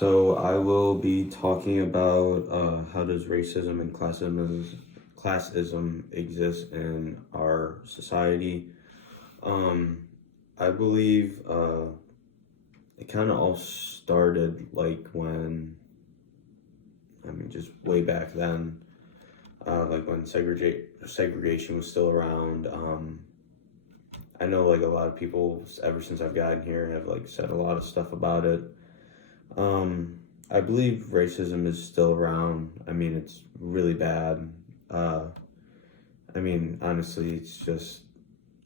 So I will be talking about how does racism and classism exist in our society. Um, I believe it kind of all started like when, just way back then, like when segregation was still around. I know like a lot of people ever since I've gotten here have like said a lot of stuff about it. I believe racism is still around. It's really bad. Uh, Honestly, it's just,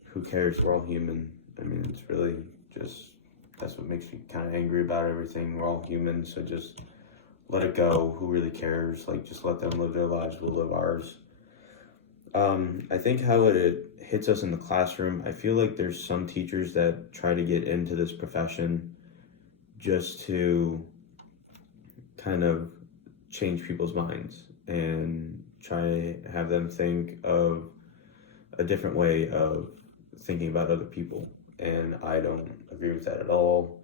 who cares? We're all human. It's really just, that's what makes me kind of angry about everything. We're all human, so just let it go. Who really cares? Like, just let them live their lives. We'll live ours. I think how it hits us in the classroom, I feel like there's some teachers that try to get into this profession just to kind of change people's minds and try to have them think of a different way of thinking about other people. And I don't agree with that at all.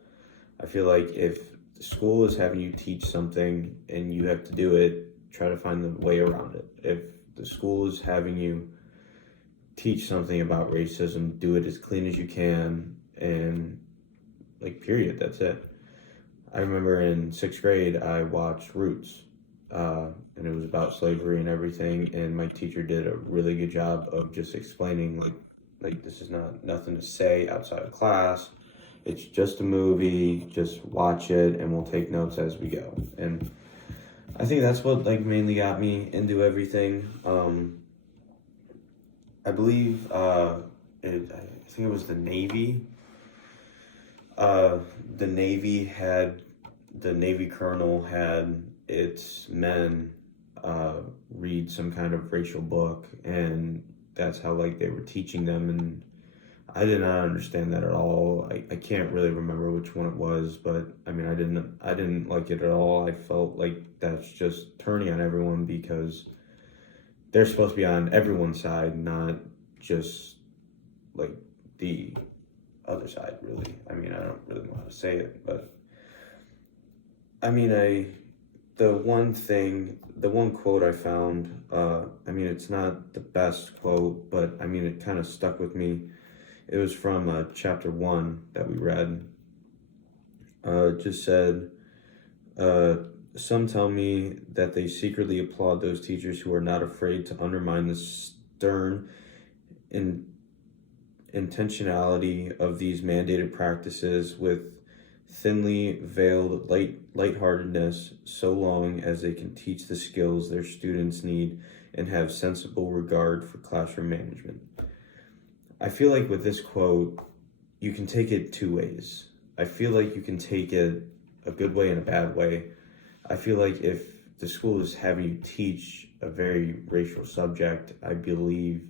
I feel like if the school is having you teach something and you have to do it, try to find the way around it. If the school is having you teach something about racism, do it as clean as you can, and like, period, that's it. I remember in sixth grade, I watched Roots, and it was about slavery and everything. And my teacher did a really good job of just explaining, like this is nothing to say outside of class. It's just a movie. Just watch it, and we'll take notes as we go. And I think that's what like mainly got me into everything. I believe I think it was the Navy. The Navy had the Navy colonel had its men read some kind of racial book, and that's how like they were teaching them. And I did not understand that at all. I can't really remember which one it was, but I didn't like it at all. I felt like that's just turning on everyone because they're supposed to be on everyone's side, not just like the other side, really. I don't really know how to say it, but the one quote I found, it's not the best quote, but it kind of stuck with me. It was from chapter 1 that we read. It just said, some tell me that they secretly applaud those teachers who are not afraid to undermine the stern intentionality of these mandated practices with thinly veiled lightheartedness, so long as they can teach the skills their students need and have sensible regard for classroom management. I feel like with this quote, you can take it two ways. I feel like you can take it a good way and a bad way. I feel like if the school is having you teach a very racial subject, I believe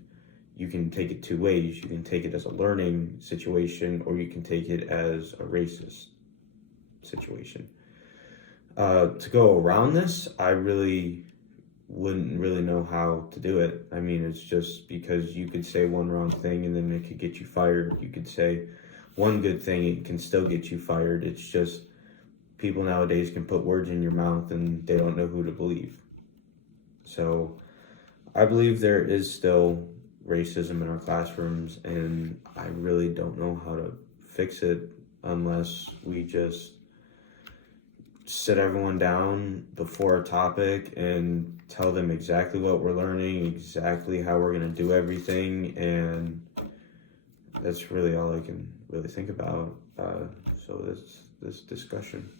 you can take it two ways. You can take it as a learning situation, or you can take it as a racist situation. To go around this, I really wouldn't really know how to do it. It's just because you could say one wrong thing and then it could get you fired. You could say one good thing, it can still get you fired. It's just people nowadays can put words in your mouth and they don't know who to believe. So I believe there is still racism in our classrooms, and I really don't know how to fix it unless we just sit everyone down before a topic and tell them exactly what we're learning, exactly how we're going to do everything, and that's really all I can really think about. So this discussion.